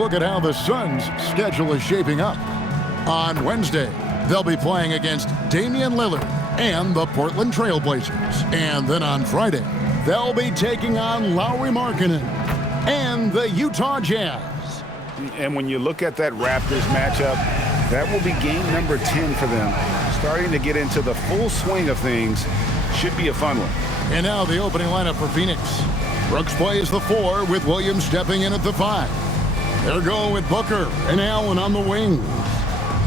look at how the Suns' schedule is shaping up. On Wednesday, they'll be playing against Damian Lillard and the Portland Trail Blazers. And then on Friday, they'll be taking on Lauri Markkanen and the Utah Jazz. And when you look at that Raptors matchup, that will be game number 10 for them. Starting to get into the full swing of things. Should be a fun one. And now the opening lineup for Phoenix. Brooks plays the 4 with Williams stepping in at the 5. They're going with Booker and Allen on the wings.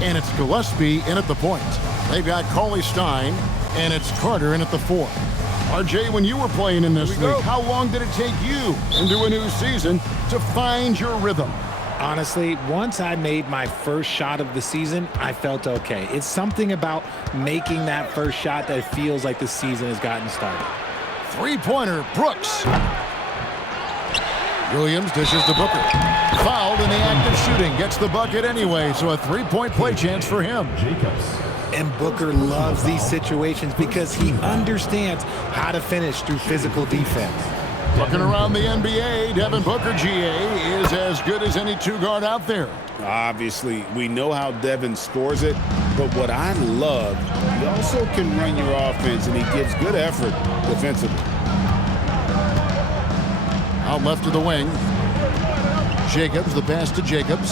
And it's Gillespie in at the point. They've got Cauley-Stein, and it's Carter in at the 4. RJ, when you were playing in this league, how long did it take you into a new season to find your rhythm? Honestly, once I made my first shot of the season, I felt okay. It's something about making that first shot that feels like the season has gotten started. Three-pointer, Brooks. Williams dishes to Booker. Fouled in the act of shooting. Gets the bucket anyway, so a three-point play chance for him. And Booker loves these situations because he understands how to finish through physical defense. Looking around the NBA, Devin Booker, GA, is as good as any two-guard out there. Obviously, we know how Devin scores it, but what I love, he also can run your offense, and he gives good effort defensively. Out left to the wing. Jacobs, the pass to Jacobs.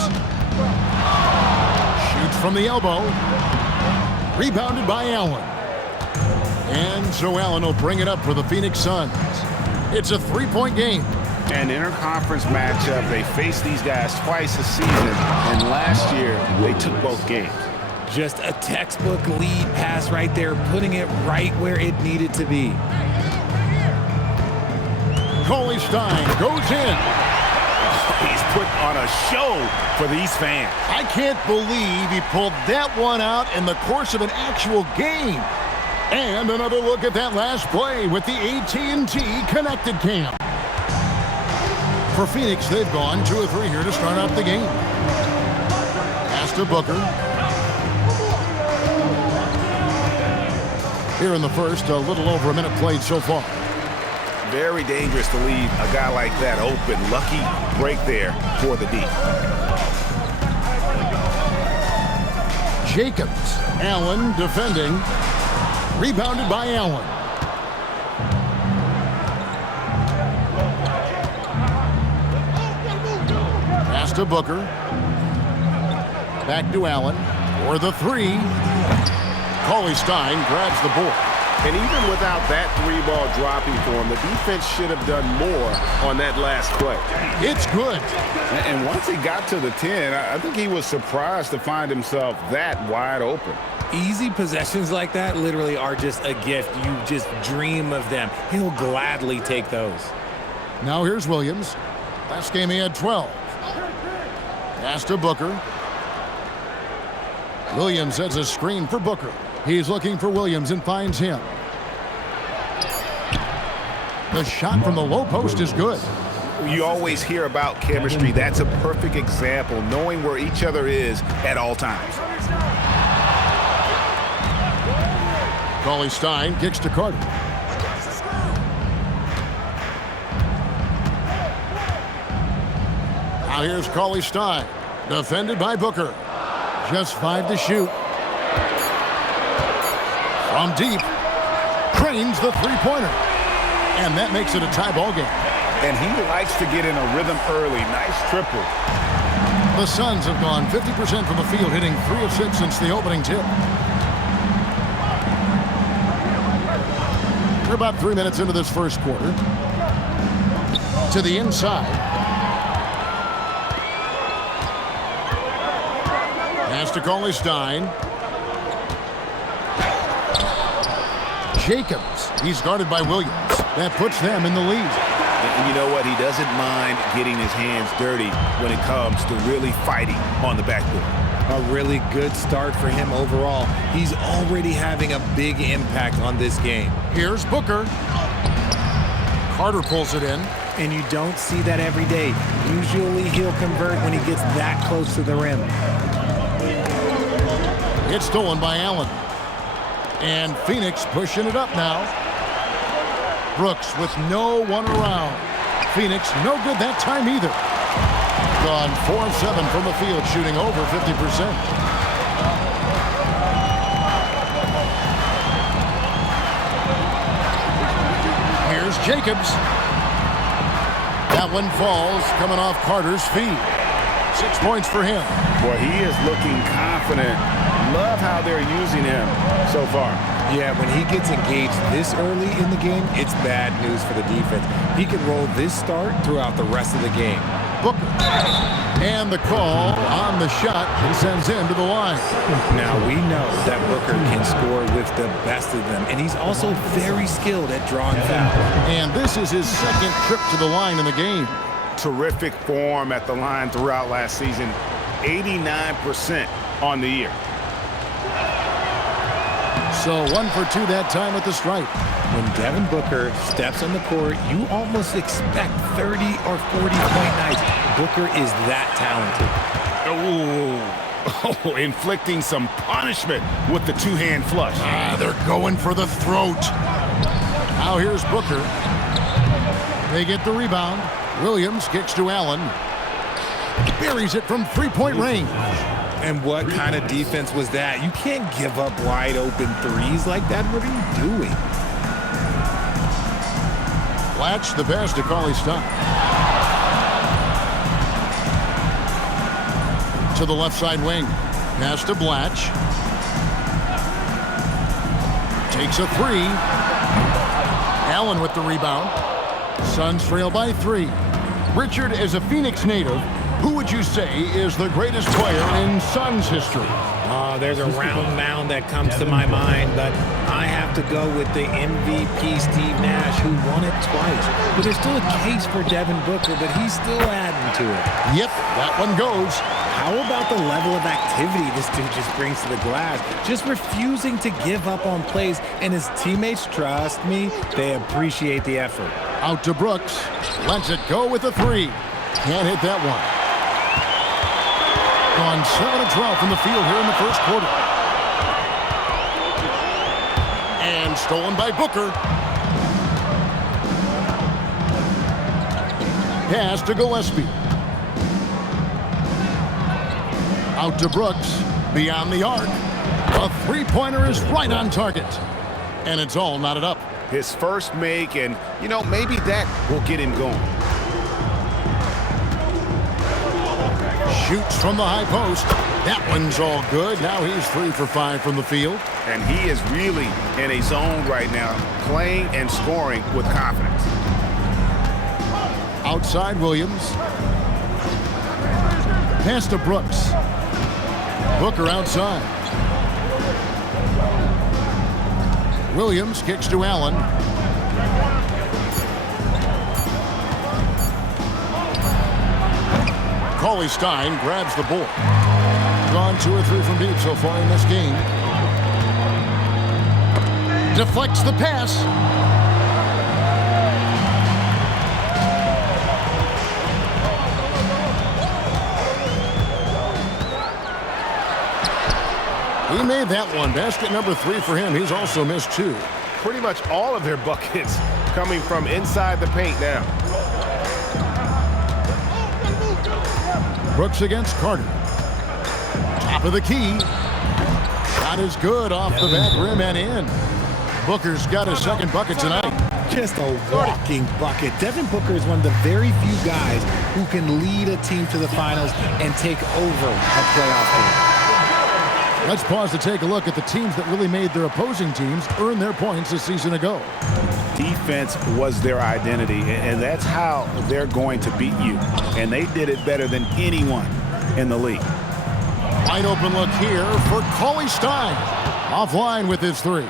Shoots from the elbow. Rebounded by Allen. And so Allen will bring it up for the Phoenix Suns. It's a three-point game. An interconference matchup. They faced these guys twice a season, and last year they took both games. Just a textbook lead pass right there, putting it right where it needed to be. Cauley-Stein goes in. He's put on a show for these fans. I can't believe he pulled that one out in the course of an actual game. And another look at that last play with the AT&T Connected Cam. For Phoenix, they've gone 2 of 3 here to start out the game. Pass to Booker. Here in the first, a little over a minute played so far. Very dangerous to leave a guy like that open. Lucky break there for the D. Jacobs. Allen defending. Rebounded by Allen. Pass to Booker. Back to Allen. For the 3. Cauley-Stein grabs the board. And even without that 3-ball dropping for him, the defense should have done more on that last play. It's good. And once he got to the 10, I think he was surprised to find himself that wide open. Easy possessions like that literally are just a gift. You just dream of them. He'll gladly take those. Now here's Williams. Last game he had 12. Pass to Booker. Williams sets a screen for Booker. He's looking for Williams and finds him. The shot from the low post is good. You always hear about chemistry. That's a perfect example, knowing where each other is at all times. Cauley-Stein kicks to Carter. Now here's Cauley-Stein. Defended by Booker. Just 5 to shoot. From deep. Cranes the three-pointer. And that makes it a tie ball game. And he likes to get in a rhythm early. Nice triple. The Suns have gone 50% from the field, hitting 3 of 6 since the opening tip. We're about 3 minutes into this first quarter. To the inside. Pass to Cauley-Stein. Jacobs. He's guarded by Williams. That puts them in the lead. And you know what? He doesn't mind getting his hands dirty when it comes to really fighting on the backboard. A really good start for him overall. He's already having a big impact on this game. Here's Booker. Carter pulls it in. And you don't see that every day. Usually he'll convert when he gets that close to the rim. It's stolen by Allen. And Phoenix pushing it up now. Brooks with no one around. Phoenix no good that time either. Gone 4 of 7 from the field, shooting over 50%. Here's Jacobs. That one falls, coming off Carter's feet. 6 points for him. Boy, he is looking confident. Love how they're using him so far. Yeah, when he gets engaged this early in the game, it's bad news for the defense. He can roll this start throughout the rest of the game. Booker. And the call on the shot and sends him to the line. Now, we know that Booker can score with the best of them, and he's also very skilled at drawing fouls. And this is his second trip to the line in the game. Terrific form at the line throughout last season. 89% on the year. So 1 for 2 that time at the stripe. When Devin Booker steps on the court, you almost expect 30 or 40-point nights. Booker is that talented. Oh, inflicting some punishment with the two-hand flush. They're going for the throat. Now here's Booker. They get the rebound. Williams kicks to Allen. Buries it from three-point range. And what kind of defense was that? You can't give up wide open threes like that. What are you doing? Latch the pass to Cauley-Stein. To the left side wing. Pass to Blatch. Takes a three. Allen with the rebound. Suns trail by 3. Richard, as a Phoenix native, who would you say is the greatest player in Suns history? There's a round mound that comes to my mind, but I have to go with the MVP Steve Nash, who won it twice. But there's still a case for Devin Booker, but he's still adding to it. Yep, that one goes. How about the level of activity this dude just brings to the glass? Just refusing to give up on plays, and his teammates, trust me, they appreciate the effort. Out to Brooks. Lets it go with a 3. Can't hit that one. Gone 7 of 12 from the field here in the first quarter. And stolen by Booker. Pass to Gillespie. Out to Brooks. Beyond the arc. A three-pointer is right on target. And it's all knotted up. His first make, and, you know, maybe that will get him going. Shoots from the high post. That one's all good. Now he's 3 for 5 from the field. And he is really in a zone right now, playing and scoring with confidence. Outside Williams. Pass to Brooks. Booker outside. Williams kicks to Allen. Cauley-Stein grabs the ball. Gone 2 or 3 from deep so far in this game. Deflects the pass. He made that one. Basket number 3 for him. He's also missed 2. Pretty much all of their buckets coming from inside the paint now. Brooks against Carter. Top of the key. Shot is good off the back rim and in. Booker's got his second bucket tonight. Just a walking bucket. Devin Booker is one of the very few guys who can lead a team to the finals and take over a playoff game. Let's pause to take a look at the teams that really made their opposing teams earn their points a season ago. Defense was their identity, and that's how they're going to beat you. And they did it better than anyone in the league. Wide open look here for Cauley-Stein. Offline with his 3.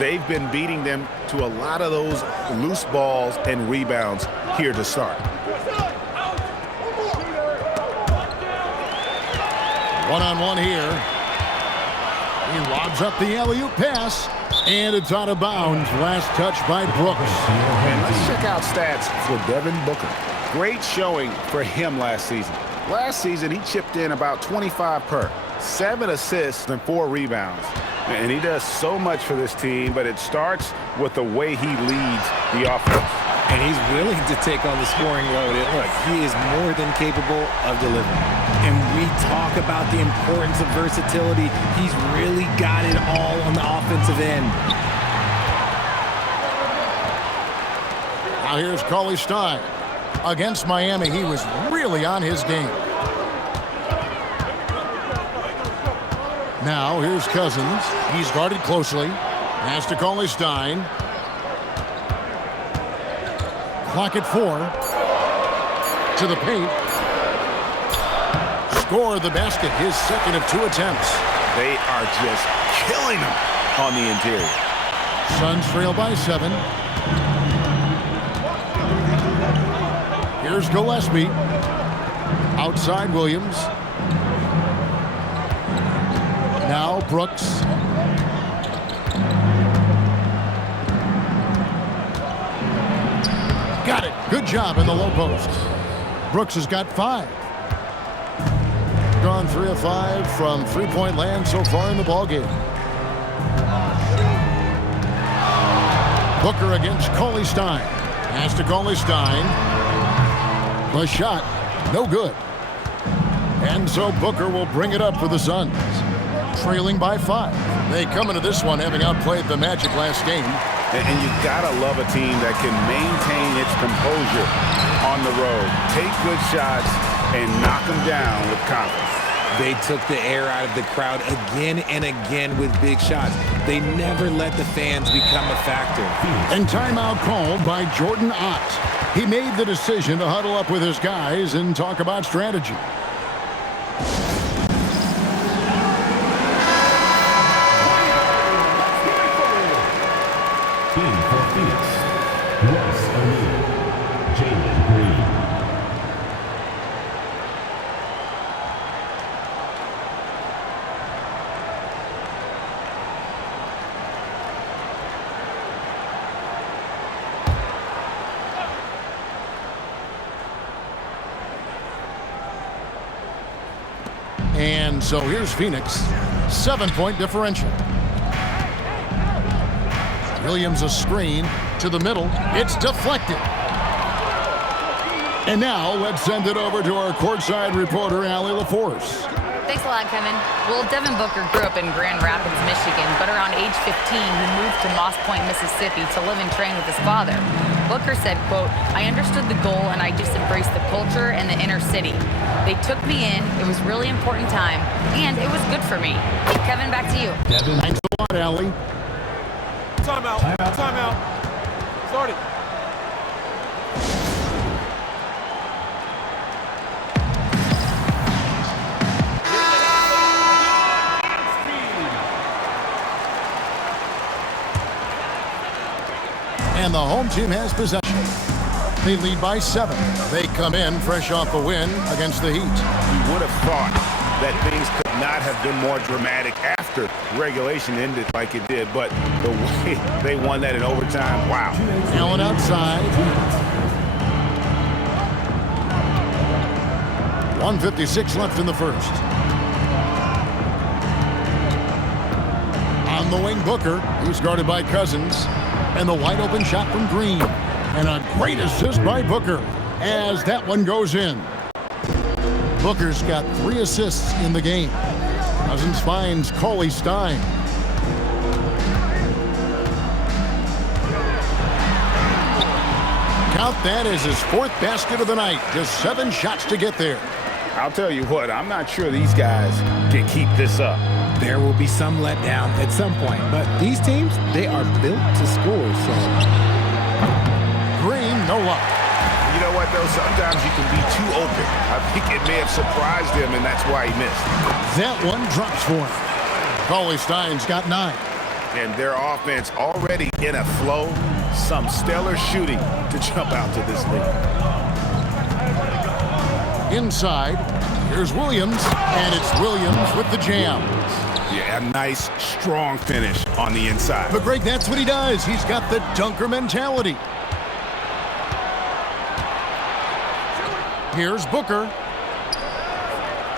They've been beating them to a lot of those loose balls and rebounds here to start. One-on-one here. He lobs up the alley-oop pass, and it's out of bounds. Last touch by Brooks. And let's check out stats for Devin Booker. Great showing for him last season. Last season, he chipped in about 25 per. 7 assists and 4 rebounds. And he does so much for this team, but it starts with the way he leads the offense. And he's willing to take on the scoring load. And look, he is more than capable of delivering. And we talk about the importance of versatility. He's really got it all on the offensive end. Now here's Cauley-Stein. Against Miami, he was really on his game. Now here's Cousins. He's guarded closely. Has to Cauley-Stein. Clock at 4. To the paint. Score the basket. His second of 2 attempts. They are just killing him on the interior. Suns trail by 7. Here's Gillespie. Outside Williams. Now Brooks. Got it. Good job in the low post. Brooks has got 5. Gone 3 of 5 from three-point land so far in the ballgame. Booker against Cauley-Stein. Has to Cauley-Stein. The shot, no good. And so Booker will bring it up for the Suns. Trailing by 5. They come into this one having outplayed the Magic last game. And you gotta love a team that can maintain its composure on the road. Take good shots and knock them down with confidence. They took the air out of the crowd again and again with big shots. They never let the fans become a factor. And timeout called by Jordan Ott. He made the decision to huddle up with his guys and talk about strategy. And so here's Phoenix. 7-point differential. Williams a screen to the middle. It's deflected. And now let's send it over to our courtside reporter, Allie LaForce. Thanks a lot, Kevin. Well, Devin Booker grew up in Grand Rapids, Michigan, but around age 15, he moved to Moss Point, Mississippi to live and train with his father. Booker said, quote, "I understood the goal and I just embraced the culture and the inner city. They took me in. It was really important time, and it was good for me." Kevin, back to you. Thanks a lot, Allie. Timeout. Timeout. Start it. And the home team has possession. They lead by 7. They come in fresh off a win against the Heat. You would have thought that things could not have been more dramatic after regulation ended like it did, but the way they won that in overtime, wow. Allen outside. 1:56 left in the first. On the wing, Booker. He's guarded by Cousins. And the wide open shot from Green. And a great assist by Booker as that one goes in. Booker's got 3 assists in the game. Cousins finds Cauley-Stein. Count that as his 4th basket of the night. Just 7 shots to get there. I'll tell you what, I'm not sure these guys can keep this up. There will be some letdown at some point, but these teams, they are built to score, so. Green, no luck. You know what, though? Sometimes you can be too open. I think it may have surprised him, and that's why he missed. That one drops for him. Cauley-Stein's got 9. And their offense already in a flow. Some stellar shooting to jump out to this lead. Inside, here's Williams, and it's Williams with the jam. Yeah, a nice, strong finish on the inside. But Greg, that's what he does. He's got the dunker mentality. Here's Booker.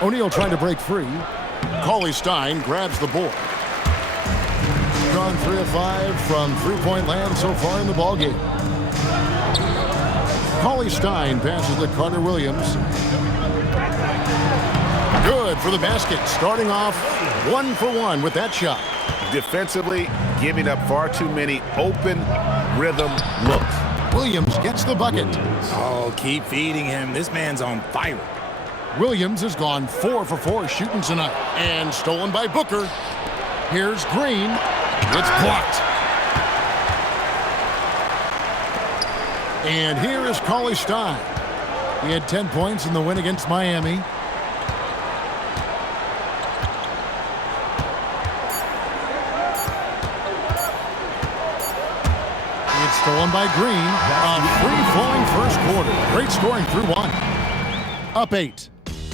O'Neal trying to break free. Cauley-Stein grabs the board. has gone 3 of 5 from three-point land so far in the ballgame. Cauley Stein passes to Carter-Williams. Good for the basket. Starting off 1 for 1 with that shot. Defensively, giving up far too many open rhythm looks. Williams gets the bucket. Oh, keep feeding him. This man's on fire. Williams has gone 4 for 4 shooting tonight. And stolen by Booker. Here's Green. It's blocked. And here is Cauley Stein. He had 10 points in the win against Miami. It's stolen by Green. A free-flowing first quarter. Great scoring through 1. Up 8.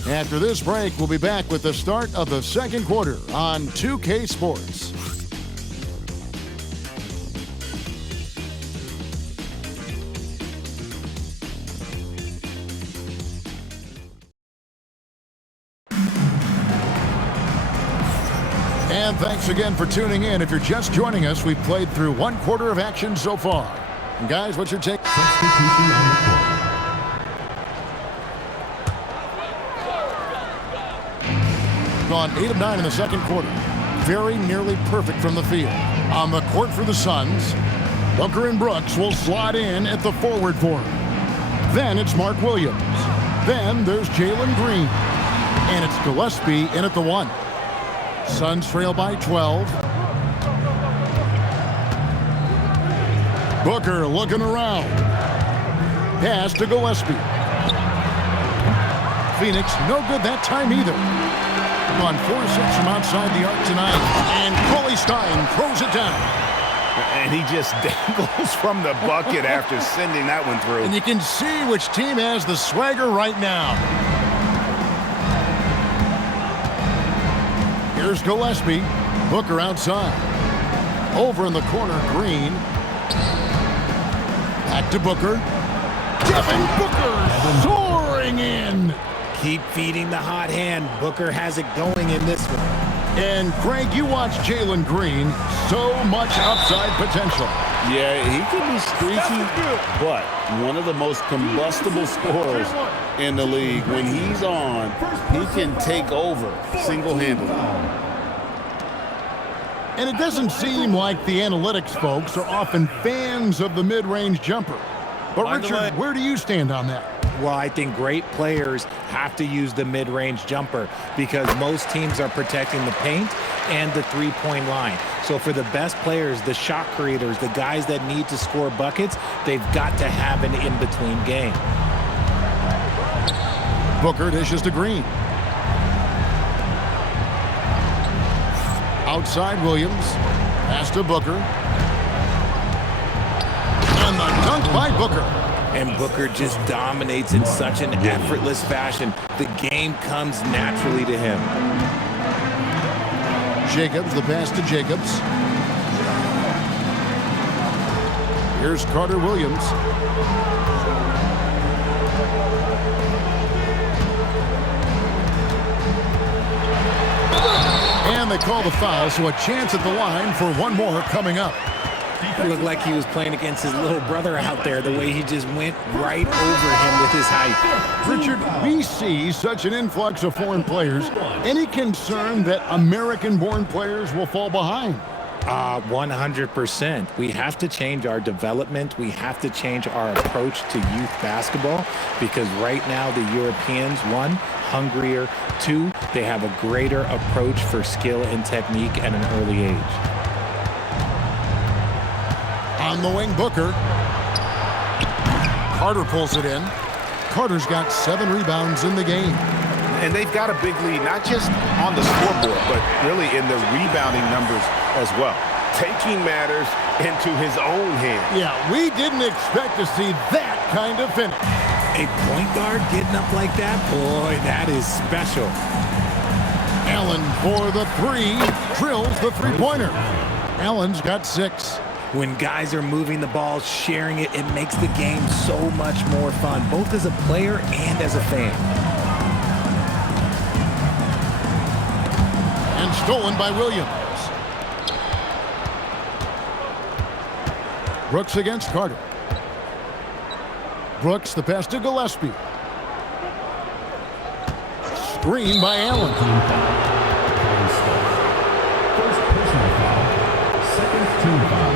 After this break, we'll be back with the start of the second quarter on 2K Sports. And thanks again for tuning in. If you're just joining us, we've played through 1 quarter of action so far. And guys, what's your take? Substitution on the court. Gone 8 of 9 in the second quarter. Very nearly perfect from the field. On the court for the Suns, Booker and Brooks will slide in at the forward for him. Then it's Mark Williams. Then there's Jalen Green. And it's Gillespie in at the 1. Suns trail by 12. Booker looking around. Pass to Gillespie. Phoenix no good that time either. On 4-6 from outside the arc tonight. And Cauley Stein throws it down. And he just dangles from the bucket after sending that one through. And you can see which team has the swagger right now. Here's Gillespie. Booker outside. Over in the corner, Green. Back to Booker. Devin Booker soaring in. Keep feeding the hot hand. Booker has it going in this one. And Craig, you watch Jalen Green. So much upside potential. Yeah, he can be streaky, but one of the most combustible scorers in the league. When he's on, he can take over single-handedly. And it doesn't seem like the analytics folks are often fans of the mid-range jumper. But Richard, where do you stand on that? Well, I think great players have to use the mid-range jumper because most teams are protecting the paint and the three-point line. So for the best players, the shot creators, the guys that need to score buckets, they've got to have an in-between game. Booker dishes to Green. Outside Williams. Pass to Booker. And the dunk by Booker. And Booker just dominates in such an effortless fashion. The game comes naturally to him. Jacobs, the pass to Jacobs. Here's Carter-Williams. And they call the foul, so a chance at the line for one more coming up. It looked like he was playing against his little brother out there, the way he just went right over him with his height. Richard, we see such an influx of foreign players. Any concern that American-born players will fall behind? 100%. We have to change our development. We have to change our approach to youth basketball because right now the Europeans, 1, hungrier, 2, they have a greater approach for skill and technique at an early age. On the wing, Booker. Carter pulls it in. Carter's got 7 rebounds in the game. And they've got a big lead, not just on the scoreboard, but really in the rebounding numbers as well. Taking matters into his own hands. Yeah, we didn't expect to see that kind of finish. A point guard getting up like that? Boy, that is special. Allen for the 3. Drills the three-pointer. Allen's got 6. When guys are moving the ball, sharing it, it makes the game so much more fun, both as a player and as a fan. And stolen by Williams. Brooks against Carter. Brooks, the pass to Gillespie. Screen by Allen. First personal foul. Second team foul.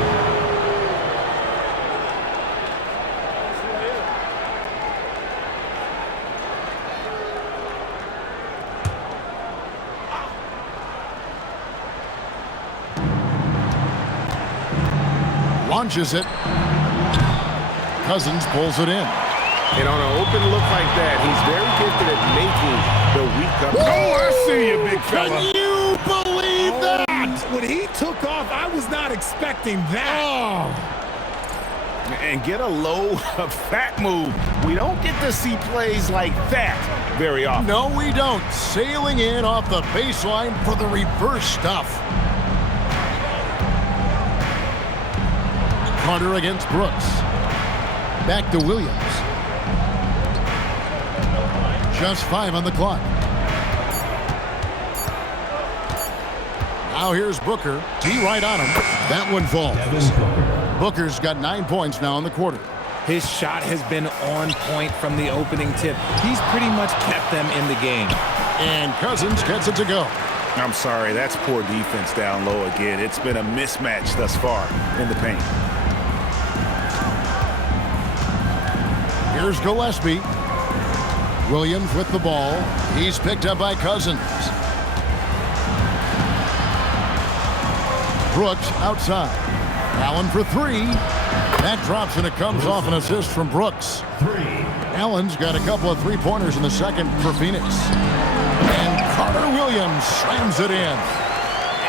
Launches it. Cousins pulls it in. And on an open look like that, he's very gifted at making the weak up. Oh, I see you, big fella. Can you believe that? When he took off, I was not expecting that. Oh. And get a low, fat move. We don't get to see plays like that very often. No, we don't. Sailing in off the baseline for the reverse stuff. Carter against Brooks. Back to Williams. Just 5 on the clock. Now here's Booker. T right on him. That one falls. Booker's got 9 points now in the quarter. His shot has been on point from the opening tip. He's pretty much kept them in the game. And Cousins gets it to go. I'm sorry, that's poor defense down low again. It's been a mismatch thus far in the paint. Here's Gillespie. Williams with the ball. He's picked up by Cousins. Brooks outside. Allen for 3. That drops and it comes off an assist from Brooks. 3. Allen's got a couple of three-pointers in the second for Phoenix. And Carter-Williams slams it in.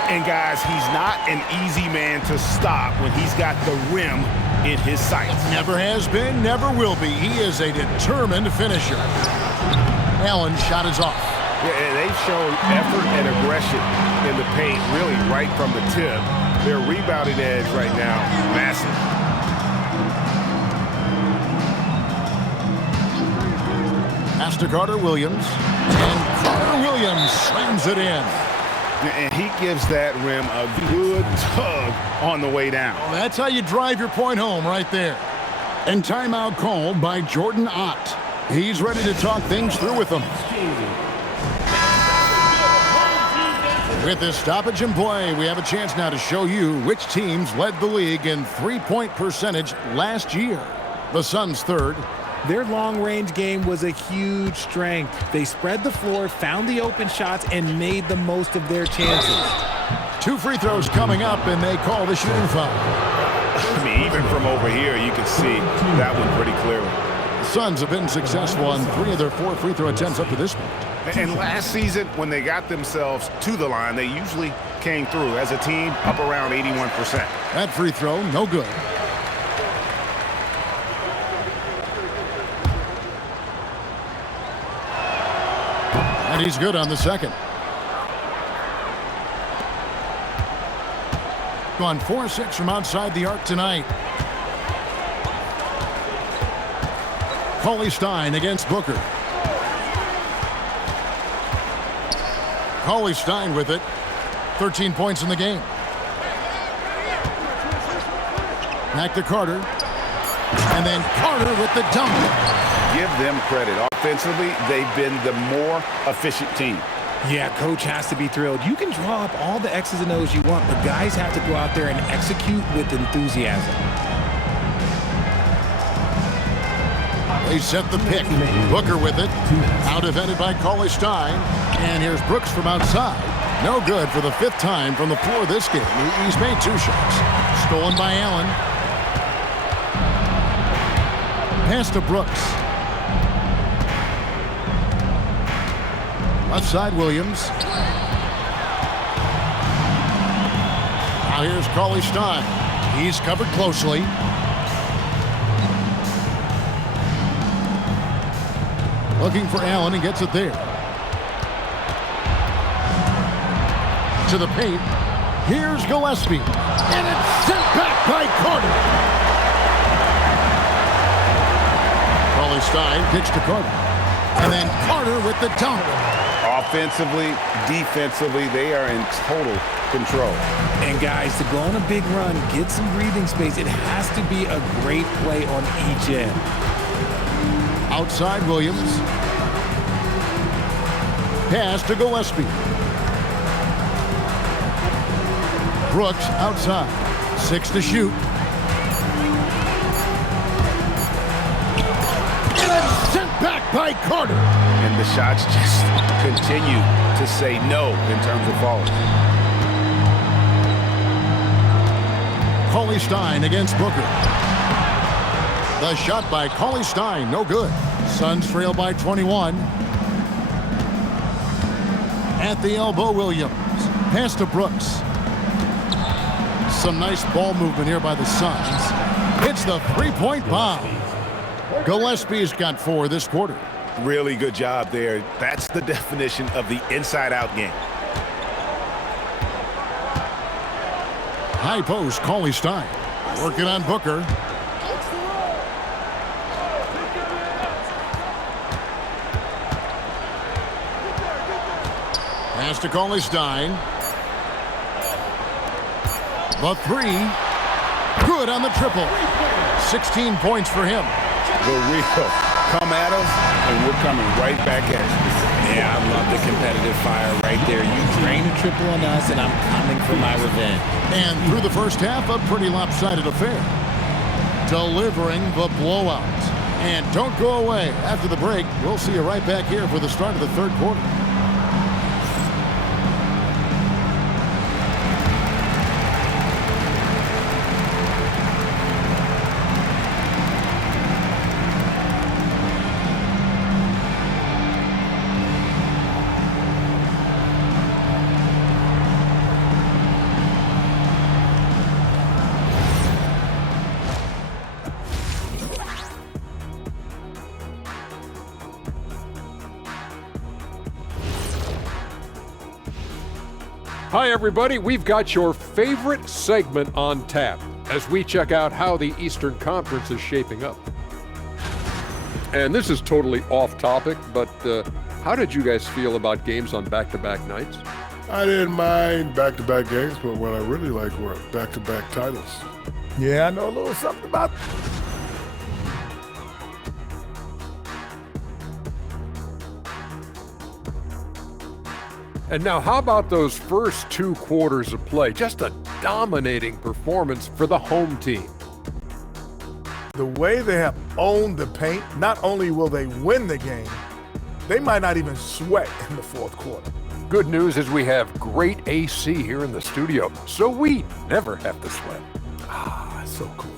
And guys, he's not an easy man to stop when he's got the rim in his sights. Never has been, never will be. He is a determined finisher. Allen's shot is off. Yeah, they've shown effort and aggression in the paint, really right from the tip. Their rebounding edge right now, massive. Pass to Carter-Williams. And Carter-Williams slams it in. And he gives that rim a good tug on the way down. That's how you drive your point home right there. And timeout called by Jordan Ott. He's ready to talk things through with them. With this stoppage in play, we have a chance now to show you which teams led the league in three-point percentage last year. The Suns third. Their long-range game was a huge strength. They spread the floor, found the open shots, and made the most of their chances. 2 free throws coming up, and they call the shooting foul. I mean, even from over here, you can see that one pretty clearly. The Suns have been successful on 3 of their 4 free throw attempts up to this point. And last season, when they got themselves to the line, they usually came through as a team up around 81%. That free throw, no good. And he's good on the second. Gone 4-6 from outside the arc tonight. Cauley-Stein against Booker. Cauley-Stein with it. 13 points in the game. Back to Carter. And then Carter with the dunk. Give them credit. Offensively, they've been the more efficient team. Yeah, coach has to be thrilled. You can draw up all the X's and O's you want, but guys have to go out there and execute with enthusiasm. They set the pick. Booker with it. Out defended by Cauley-Stein. And here's Brooks from outside. No good for the 5th time from the floor this game. He's made 2 shots. Stolen by Allen. Pass to Brooks. Left side, Williams. Now here's Cauley-Stein. He's covered closely. Looking for Allen and gets it there. To the paint. Here's Gillespie. And it's sent back by Carter. Cauley-Stein kicks to Carter. And then Carter with the dunk. Offensively, defensively, they are in total control. And guys, to go on a big run, get some breathing space, it has to be a great play on each end. Outside Williams. Pass to Gillespie. Brooks outside. 6 to shoot. And it's sent back by Carter. And the shots just continue to say no in terms of falling. Cauley-Stein against Booker. The shot by Cauley-Stein, no good. Suns trail by 21. At the elbow, Williams. Pass to Brooks. Some nice ball movement here by the Suns. Hits the three-point bomb. Gillespie's got 4 this quarter. Really good job there. That's the definition of the inside-out game. High post, Cauley-Stein. Working on Booker. Pass to Cauley-Stein. The 3. Good on the triple. 16 points for him. The real come at us, and we're coming right back at you. Yeah, I love the competitive fire right there. You drain a triple on us, and I'm coming for my revenge. And through the first half, a pretty lopsided affair. Delivering the blowout. And don't go away. After the break, we'll see you right back here for the start of the third quarter. Hi, everybody. We've got your favorite segment on tap as we check out how the Eastern Conference is shaping up. And this is totally off topic, but how did you guys feel about games on back-to-back nights? I didn't mind back-to-back games, but what I really liked were back-to-back titles. Yeah, I know a little something about. And now, how about those first 2 quarters of play? Just a dominating performance for the home team. The way they have owned the paint, not only will they win the game, they might not even sweat in the fourth quarter. Good news is we have great AC here in the studio, so we never have to sweat. Ah, so cool.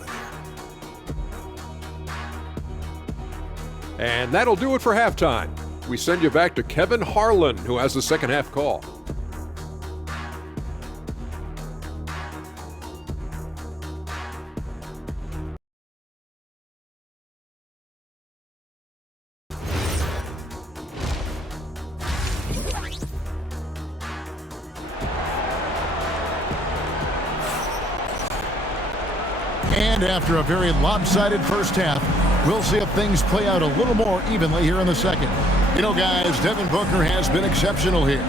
And that'll do it for halftime. We send you back to Kevin Harlan, who has the second half call. And after a very lopsided first half, we'll see if things play out a little more evenly here in the second. You know, guys, Devin Booker has been exceptional here.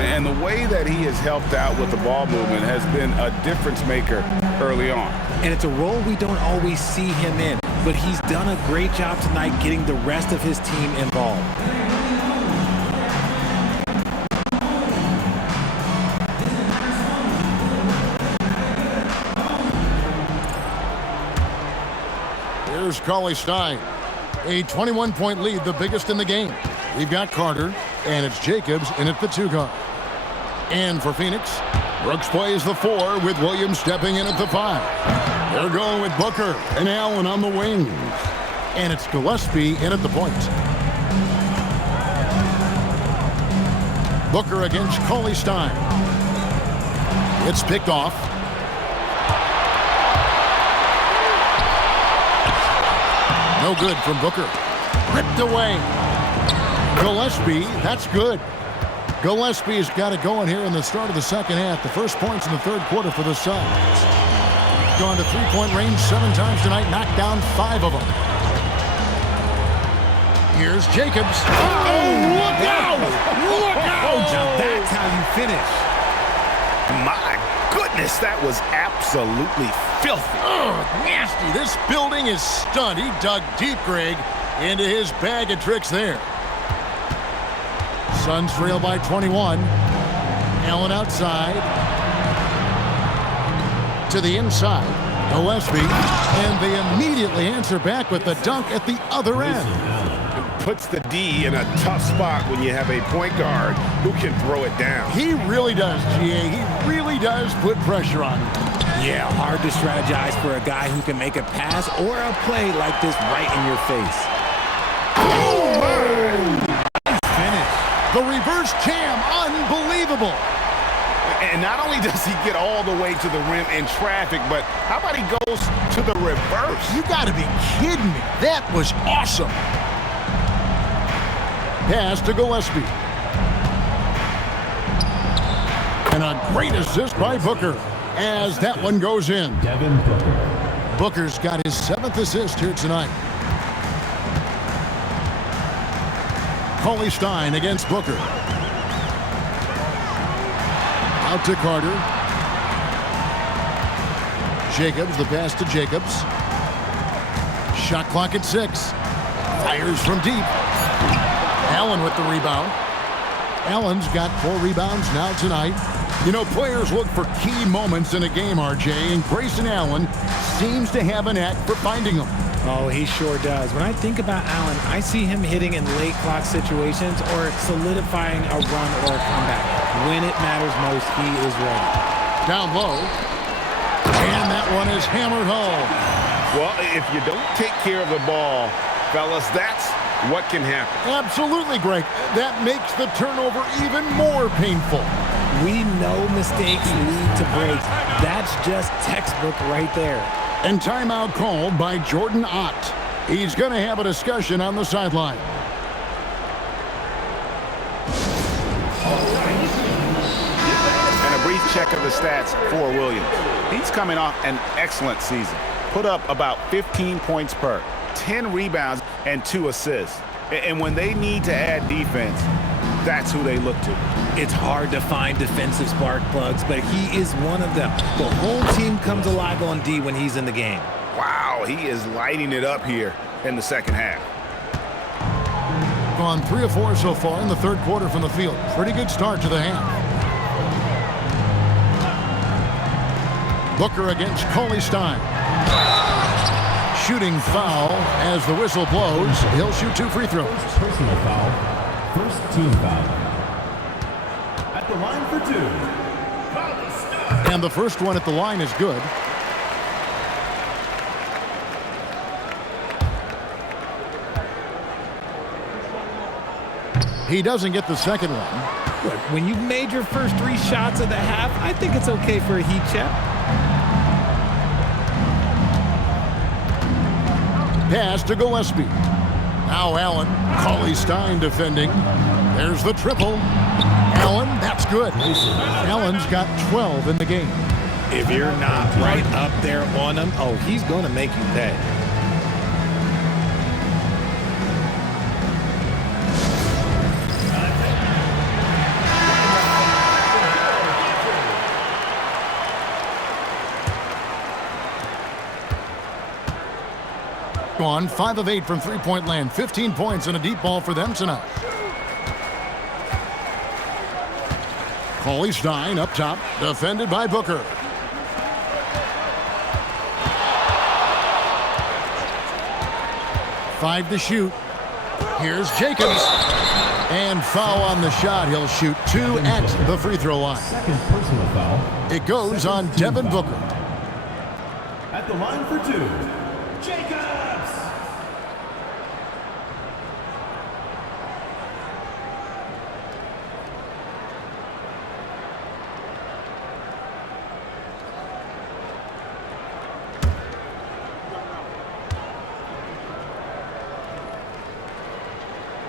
And the way that he has helped out with the ball movement has been a difference maker early on. And it's a role we don't always see him in, but he's done a great job tonight getting the rest of his team involved. Here's Cauley-Stein. A 21-point lead, the biggest in the game. We've got Carter, and it's Jacobs in at the 2 guard. And for Phoenix, Brooks plays the 4 with Williams stepping in at the 5. They're going with Booker and Allen on the wings. And it's Gillespie in at the point. Booker against Cauley-Stein. It's picked off. No good from Booker. Ripped away. Gillespie, that's good. Gillespie's got it going here in the start of the second half. The first points in the third quarter for the Suns. Gone to three-point range 7 times tonight, knocked down 5 of them. Here's Jacobs. Oh, look out! Look out! Now that's how you finish. My goodness, that was absolutely filthy. Oh, nasty. This building is stunned. He dug deep, Greg, into his bag of tricks there. Suns trail by 21. Allen outside. To the inside. Gillespie. And they immediately answer back with the dunk at the other end. Puts the D in a tough spot when you have a point guard who can throw it down. He really does, GA. He really does put pressure on him. Yeah, hard to strategize for a guy who can make a pass or a play like this right in your face. Oh, my! Nice finish. The reverse jam, unbelievable. And not only does he get all the way to the rim in traffic, but how about he goes to the reverse? You got to be kidding me. That was awesome. Pass to Gillespie. And a great assist by Booker as that one goes in. Devin Booker. Booker's got his 7th assist here tonight. Cauley Stein against Booker. Out to Carter. Jacobs, the pass to Jacobs. Shot clock at 6. Fires from deep. Allen with the rebound. Allen's got 4 rebounds now tonight. You know, players look for key moments in a game, RJ, and Grayson Allen seems to have a knack for finding them. Oh, he sure does. When I think about Allen, I see him hitting in late clock situations or solidifying a run or a comeback. When it matters most, he is ready. Down low. And that one is hammered home. Well, if you don't take care of the ball, fellas, that's what can happen. Absolutely, Greg. That makes the turnover even more painful. We know mistakes lead to breaks. That's just textbook right there. And timeout called by Jordan Ott. He's going to have a discussion on the sideline. And a brief check of the stats for Williams. He's coming off an excellent season. Put up about 15 points per, 10 rebounds, and 2 assists. And when they need to add defense, that's who they look to. It's hard to find defensive spark plugs, but he is one of them. The whole team comes alive on D when he's in the game. Wow, he is lighting it up here in the second half. Gone 3 of 4 so far in the third quarter from the field. Pretty good start to the half. Booker against Cauley Stein. Shooting foul as the whistle blows. He'll shoot 2 free throws. Personal foul. First team foul. At the line for 2. And the first one at the line is good. He doesn't get the second one. Look, when you've made your first 3 shots of the half, I think it's okay for a heat check. Pass to Gillespie. Now Allen. Cauley Stein defending. There's the triple. Allen, that's good. Allen's got 12 in the game. If you're not right up there on him, oh, he's going to make you pay. Gone 5 of 8 from three-point land. 15 points and a deep ball for them tonight. Cauley Stein up top, defended by Booker. Five to shoot. Here's Jacobs. And foul on the shot. He'll shoot 2 at the free throw line. Second personal foul. It goes on Devin Booker. At the line for 2. Jacobs!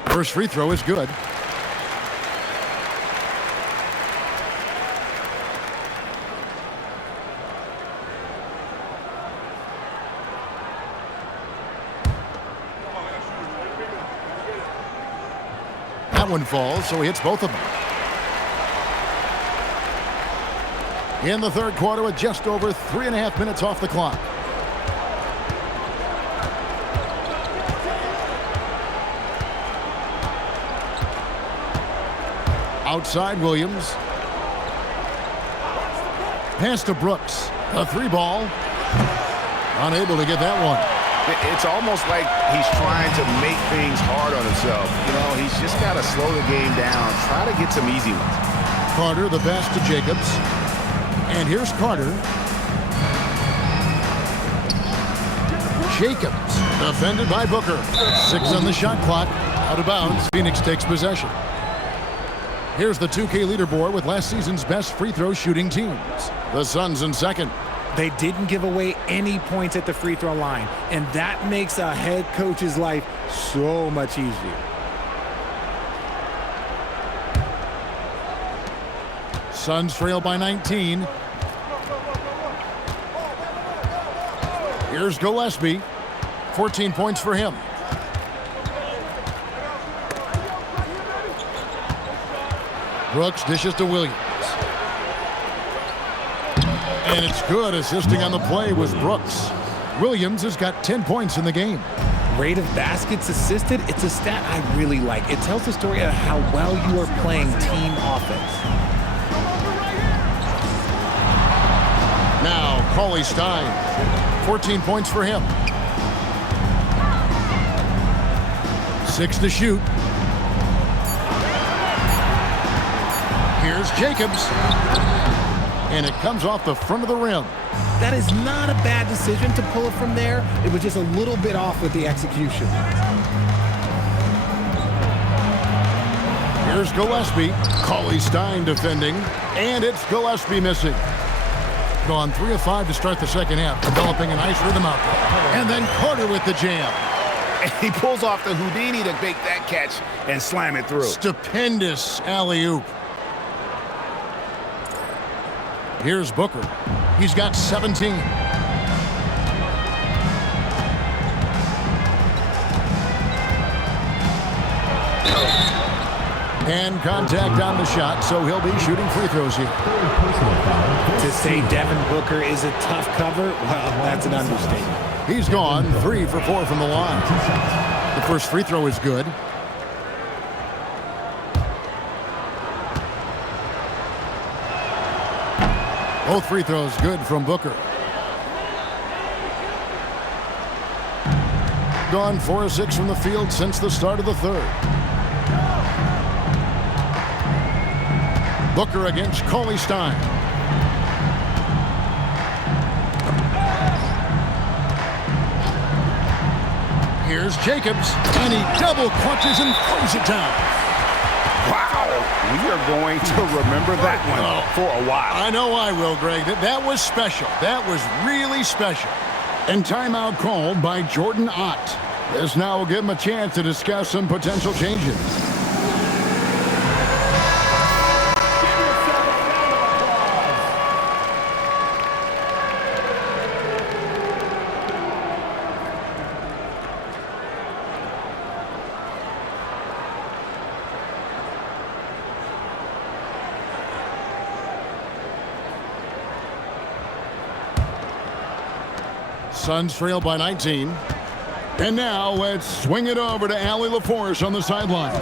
First free throw is good. That one falls, so he hits both of them. In the third quarter with just over 3.5 minutes off the clock. Outside Williams. Pass to Brooks. A 3-ball. Unable to get that one. It's almost like he's trying to make things hard on himself. You know, he's just got to slow the game down. Try to get some easy ones. Carter, the pass to Jacobs. And here's Carter. Jacobs, defended by Booker. 6 on the shot clock. Out of bounds. Phoenix takes possession. Here's the 2K leaderboard with last season's best free throw shooting teams. The Suns in second. They didn't give away any points at the free throw line, and that makes a head coach's life so much easier. Suns trail by 19. Here's Gillespie. 14 points for him. Brooks dishes to Williams. And it's good. Assisting on the play was Brooks. Williams has got 10 points in the game. Rate of baskets assisted, it's a stat I really like. It tells the story of how well you are playing team offense. Now, Cauley Stein. 14 points for him. 6 to shoot. Here's Jacobs. And it comes off the front of the rim. That is not a bad decision to pull it from there. It was just a little bit off with the execution. Here's Gillespie. Cauley Stein defending. And it's Gillespie missing. Gone 3 of 5 to start the second half. Developing a nice rhythm out there. And then Carter with the jam. And he pulls off the Houdini to make that catch and slam it through. Stupendous alley-oop. Here's Booker. He's got 17. And contact on the shot, so he'll be shooting free throws here. To say Devin Booker is a tough cover, well, that's an understatement. He's gone 3 for 4 from the line. The first free throw is good. Both free throws good from Booker. Gone 4 of 6 from the field since the start of the third. Booker against Cauley Stein. Here's Jacobs, and he double clutches and throws it down. Wow, we are going to remember that one for a while. I know I will, Greg. That was special. That was really special. And timeout called by Jordan Ott. This now will give him a chance to discuss some potential changes. Suns trail by 19. And now let's swing it over to Allie LaForce on the sideline.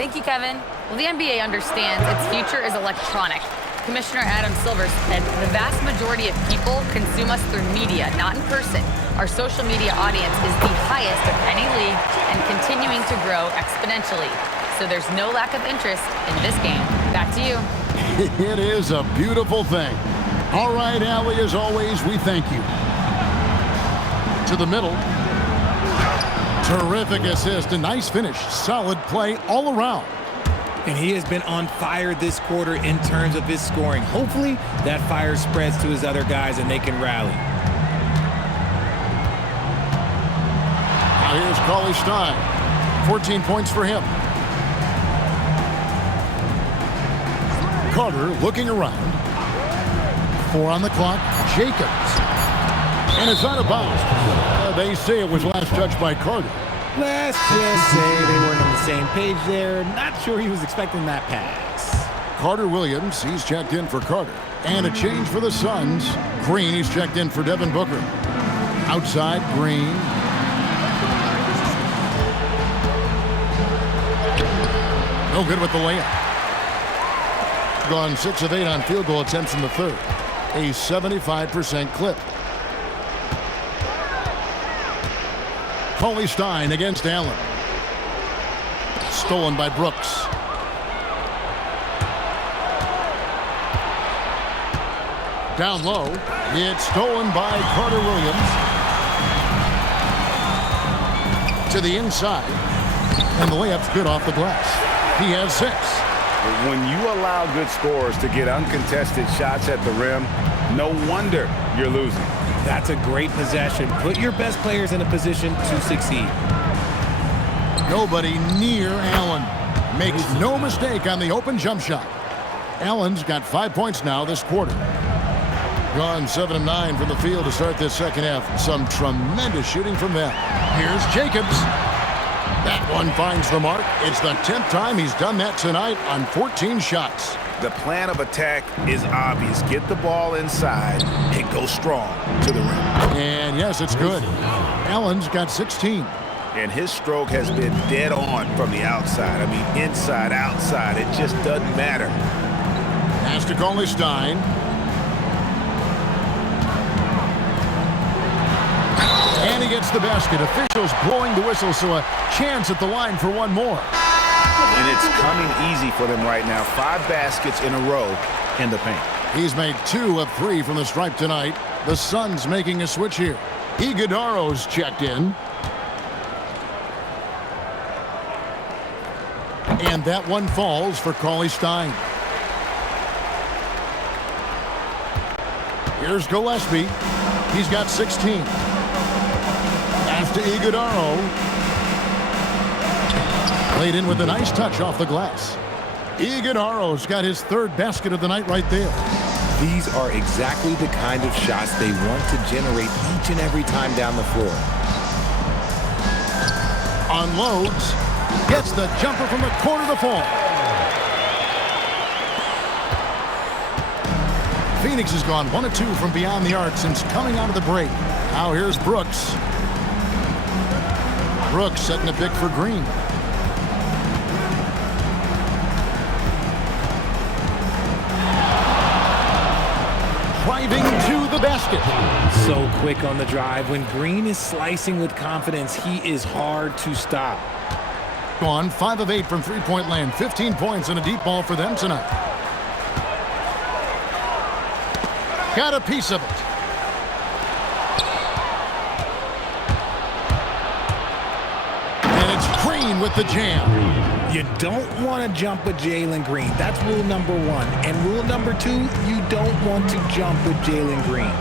Thank you, Kevin. Well, the NBA understands its future is electronic. Commissioner Adam Silver said the vast majority of people consume us through media, not in person. Our social media audience is the highest of any league and continuing to grow exponentially. So there's no lack of interest in this game. Back to you. It is a beautiful thing. All right, Allie, as always, we thank you. To the middle. Terrific assist, a nice finish. Solid play all around. And he has been on fire this quarter in terms of his scoring. Hopefully, that fire spreads to his other guys and they can rally. Now here's Cauley Stein. 14 points for him. Carter looking around. 4 on the clock. Jacobs. And it's out of bounds. They say it was last touched by Carter. Let's just say they weren't on the same page there. Not sure he was expecting that pass. Carter-Williams, he's checked in for Carter. And a change for the Suns. Green, he's checked in for Devin Booker. Outside, Green. No good with the layup. Gone 6 of 8 on field goal attempts in the third. A 75% clip. Cauley Stein against Allen. Stolen by Brooks. Down low. It's stolen by Carter-Williams. To the inside. And the layup's good off the glass. He has 6. When you allow good scorers to get uncontested shots at the rim, no wonder you're losing. That's a great possession. Put your best players in a position to succeed. Nobody near Allen. Makes no mistake on the open jump shot. Allen's got 5 points now this quarter. Gone 7 of 9 from the field to start this second half. Some tremendous shooting from them. Here's Jacobs. That one finds the mark. It's the 10th time he's done that tonight on 14 shots. The plan of attack is obvious. Get the ball inside and go strong to the rim. And yes, it's good. Allen's got 16. And his stroke has been dead on from the outside. I mean, inside, outside. It just doesn't matter. Pass to Cauley Stein. And he gets the basket. Officials blowing the whistle, so a chance at the line for one more. And it's coming easy for them right now. 5 baskets in a row in the paint. He's made 2 of 3 from the stripe tonight. The Suns making a switch here. Iguodaro's checked in. And that one falls for Cauley Stein. Here's Gillespie. He's got 16. Pass to Iguodaro. Played in with a nice touch off the glass. Iguodaro's got his 3rd basket of the night right there. These are exactly the kind of shots they want to generate each and every time down the floor. Unloads. Gets the jumper from the corner to fall. Phoenix has gone 1 of 2 from beyond the arc since coming out of the break. Now here's Brooks. Brooks setting a pick for Green. Driving to the basket. So quick on the drive. When Green is slicing with confidence, he is hard to stop. Gone 5 of 8 from three-point land. 15 points and a deep ball for them tonight. Got a piece of it. And it's Green with the jam. You don't want to jump with Jalen Green. That's rule number 1. And rule number 2, you don't want to jump with Jalen Green.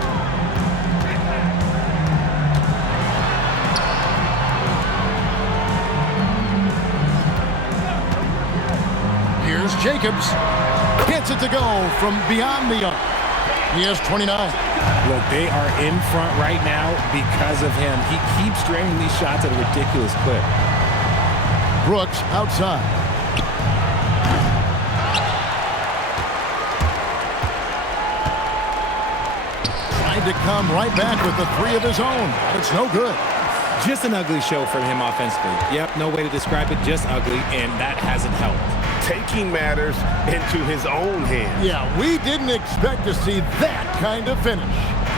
Here's Jacobs. Gets it to go from beyond the arc. He has 29. Look, they are in front right now because of him. He keeps draining these shots at a ridiculous clip. Brooks outside. Tried to come right back with the 3 of his own. It's no good. Just an ugly show from him offensively. Yep, no way to describe it, just ugly, and that hasn't helped. Taking matters into his own hands. Yeah, we didn't expect to see that kind of finish.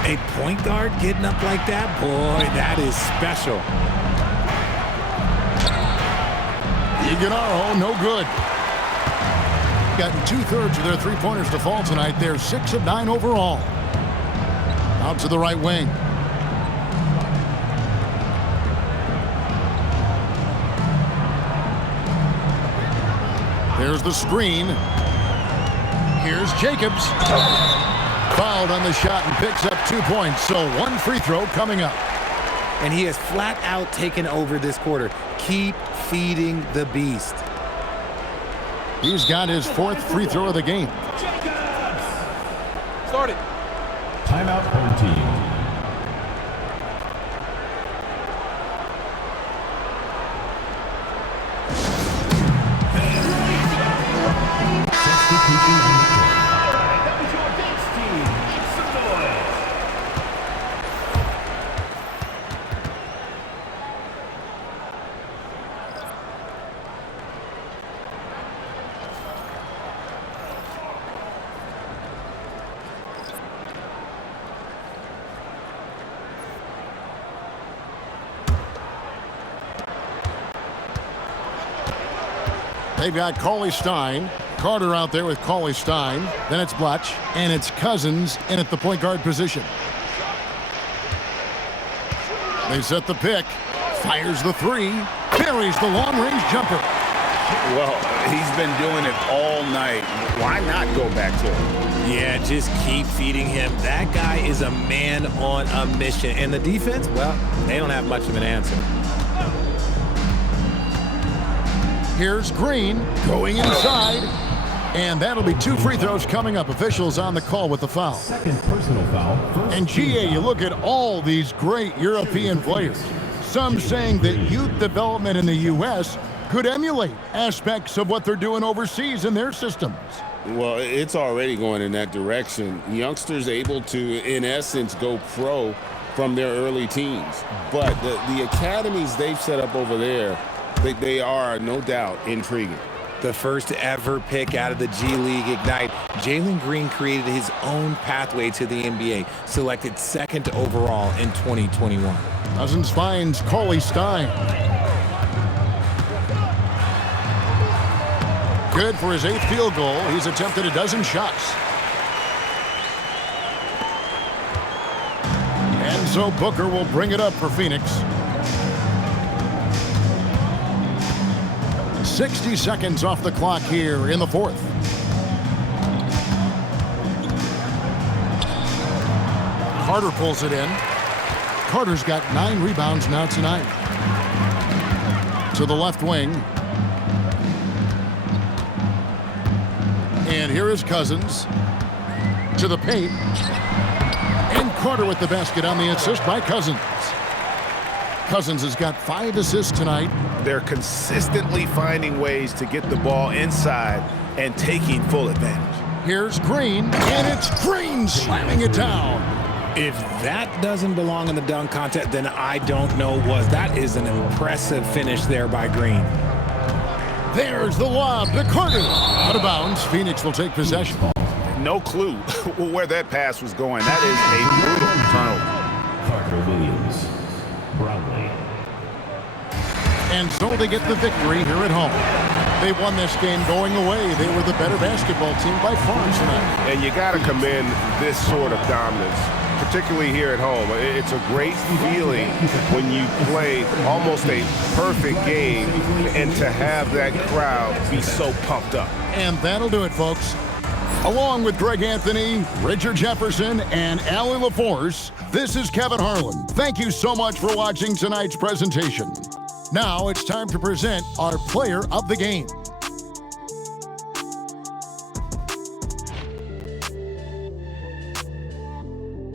A point guard getting up like that? Boy, that is special. Iguodaro, no good. Gotten 2/3 of their three-pointers to fall tonight. They're 6 of 9 overall. Out to the right wing. There's the screen. Here's Jacobs. Fouled on the shot and picks up 2 points. So 1 free throw coming up. And he has flat out taken over this quarter. Keep feeding the beast. He's got his 4th free throw of the game. Start it. Timeout for the team. They've got Cauley Stein. Carter out there with Cauley Stein. Then it's Blatch, and it's Cousins in at the point guard position. They set the pick. Fires the three. Buries the long-range jumper. Well, he's been doing it all night. Why not go back to him? Yeah, just keep feeding him. That guy is a man on a mission. And the defense, well, they don't have much of an answer. Here's Green going inside. And that'll be 2 free throws coming up. Officials on the call with the foul. Second personal foul. And GA, you look at all these great European players. Some saying that youth development in the U.S. could emulate aspects of what they're doing overseas in their systems. Well, it's already going in that direction. Youngsters able to, in essence, go pro from their early teens. But the academies they've set up over there, they are, no doubt, intriguing. The first ever pick out of the G League Ignite, Jalen Green created his own pathway to the NBA, selected second overall in 2021. Cousins finds Cauley Stein. Good for his 8th field goal. He's attempted a dozen shots. And so Booker will bring it up for Phoenix. 60 seconds off the clock here in the 4th. Carter pulls it in. Carter's got 9 rebounds now tonight. To the left wing. And here is Cousins. To the paint. And Carter with the basket on the assist by Cousins. Cousins has got 5 assists tonight. They're consistently finding ways to get the ball inside and taking full advantage. Here's Green, and it's Green slamming it down. If that doesn't belong in the dunk contest, then I don't know what. That is an impressive finish there by Green. There's the lob to Carter. Out of bounds, Phoenix will take possession. No clue where that pass was going. That is a brutal turnover. Carter-Williams. Brownlee. And so they get the victory here at home. They won this game going away. They were the better basketball team by far tonight. And you got to commend this sort of dominance, particularly here at home. It's a great feeling when you play almost a perfect game and to have that crowd be so pumped up. And that'll do it, folks. Along with Greg Anthony, Richard Jefferson, and Allie LaForce, this is Kevin Harlan. Thank you so much for watching tonight's presentation. Now it's time to present our player of the game.